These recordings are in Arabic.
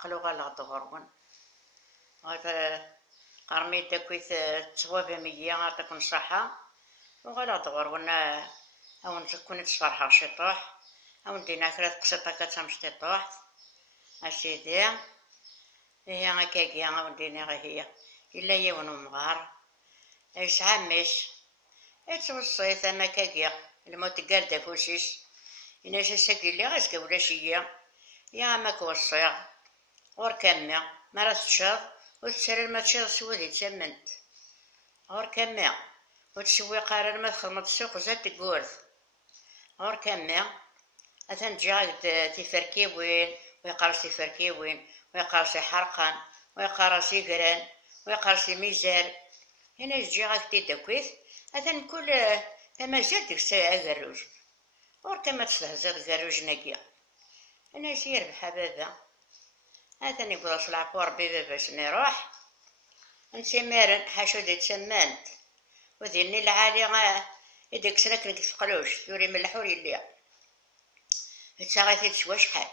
أقلوغا لغدغرون غادا قرمي داكويت تصوابا مية غاتكون صحة وغالا دغرون أون تكون تفرحا شطوح أون دينا كرا تقسيطا كتمشتي طوح أسيدي هي هكاكيا أون دينا غا هي إلا يون ومغار يسعى ميس يتوصيت أما كاكيا الموت قارده فوسيس إنا ساكي لي غاسكا ولا شيا يا ما كوصيغ غور كامي مرا تشاغ وتسرر ما تشاغ سوالي تسمنت غور كامي وتسوي قرار ما تخدمت السوق زاد تقورث غور كامي أثن جاك تفركيوين ويقارسي فركيوين ويقارسي حرقان ويقارسي قران ويقارسي ميزار هنا جاك تدكويث أثن كل ما زاد ديك الساعة قروج غور كما تستهزر قروج نقيا أنا يسير بحبابا أثني يقول صلع ربي باباس نروح نسمارن حاشو دي تسمانت وذيني العالي يديك سنك نتفقلوش ثوري من الحور يليا تساغيثي تسوى شحال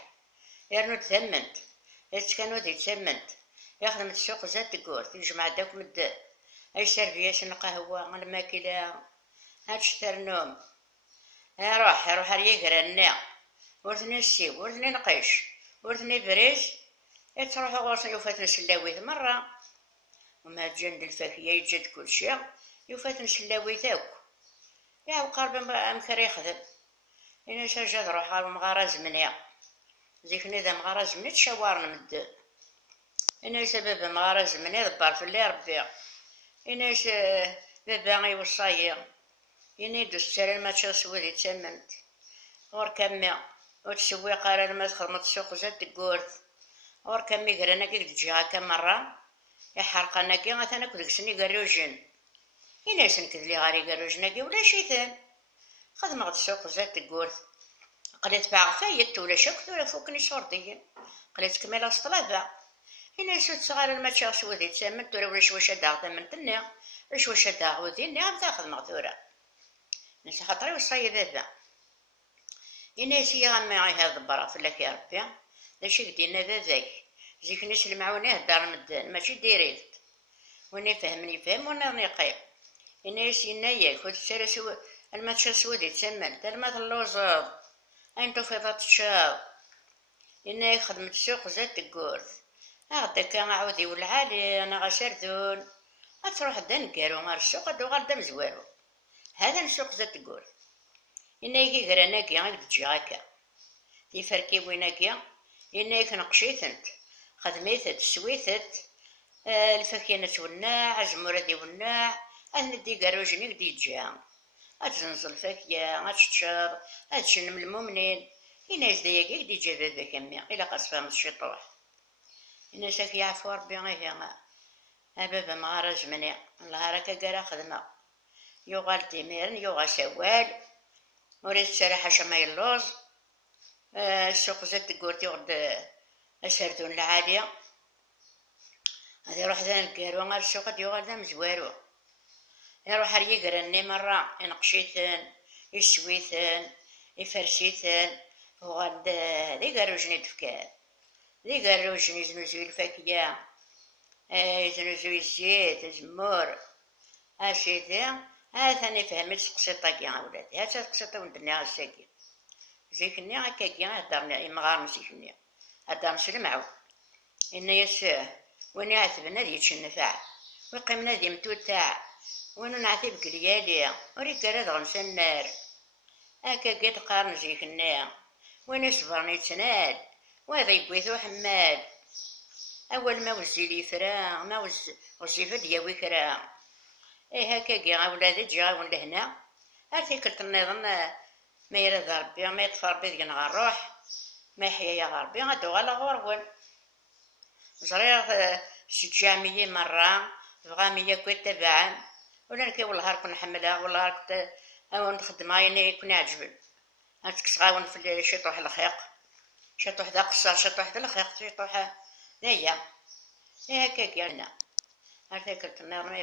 يرنو تثمنت يتكانو ذي تثمنت يخدم السوق زاد تقول يجمع داك مد أي سيرفياس القهوة الماكلة هاتشتر نوم روح ريقرا النا ورثني السيب ورثني نقيش ورثني بريز يتروح غوصن يوفات نسلاويث مرة وما تجند الفاكية يتجد كل شيء يوفات نسلاويث أوك يا وقارب مكر يخدم إنا سجد روح غار مغارة زمنية زيكني ذا مغارة زمنية تشاورنا مد إنا سبب مغارة زمنية ضبار في اللي ربي إنا بابا يوصايا إنا يدوس تسالي ما تشاسوي تسمنت غور كمي وتسوي قرار ما تخدمت السوق زاد تقورث غور كمي قرانا كي تجيها كم مرة يحرقنا كي غاثنا كل سني قروجين إنا سنكذلي غاري قروجنا كي ولا شي ثان خدم غد السوق زاد تقورث قليت باع فايت ولا شكت ولا فوقني شرطيين قليت كمال أسطلابا إنا سوت صغار الماتشا سودي تسمنت ولا شواشا داغ ثمنتني ولا شواشا داغ وذيني غام تاخذ مغثورة نسي خاطري وصايا بابا إنا سي غامي هذا برا فلاك يا ربي داشي قدينا باباك زيك ناس المعونة دار مدان ماشي ديريت وانا فهمني فهم وانا نقيم إنا سينا ياك وتسالى الماتشا سودي تسمنت المات اللوزوض أنتو في ضغط الشاو إنا يخدم السوق زاد تقورث غدا كان عودي والعالي أنا غسردون أتروح دا نقارو غار السوق أدو غار دا مزوارو هذا السوق زاد تقورث إنا يكي قراناكي غير تجي هكا تيفركي ويناكي إنا يك نقشيثنت خدميثت سويثت الفاكينة والناع الزمورة دي والناع أهنا دي قاروجني دي تجيها أتزنزل الفاكية أتشتشر أتشنم المؤمنين إنا يزدياكي دي جابابا كمي إلا قصفها من الشطوح إنا ساكي عفو ربي غير أبابا مغارة زمني الله راكا قارا خدمة يوغال تيميرن يوغا سوال وريد سراحة شماي اللوز السوق زاد تقورتي غد أسردون العالية هذا يروح ذا نقارو غير السوق ديوغال ذا مزوارو يروح يقرني مرة ينقشيثن يسويثن يفرسيثن وغاد ذي قاروجني دفكان ذي قاروجني يزنوزو الفاكية يزنوزو الزيت الزمور أسيدي ثاني فهمت سقسيطا كي ولادي هاتا سقسيطا وندني غساكي زيكني هكاكي هدرنا يمغار مسيكني هدر نسلمعو إنا يساه وين يعثبنا ذي يتشنفع ويقيمنا ذي متوتاع وين نعثب كليالي وريك راد غنسى النار هكاكي تقارن زيكني وين يصبرني يتناد وهذا يقويثو حماد أول ما وزي لي فرا ما وزي فدياوي كرا هكاكي ولادي تجاون لهنا هاثيكلت النظام ما يرد ربي ما يطفى ربي ذيك غنروح ما يحيا يا ربي غادو غالا غورون زريغ سجامية مرة فغامية كويت تبعا ولا نكي والله راك نحملها والله راك أو نخدم عيني يكون عجبن هاتكس غاون في شطوح الخيق شطوح ذا قصر شطوح ذا الخيق شطوح ذايا هكاكي أنا هاثيكلت النظام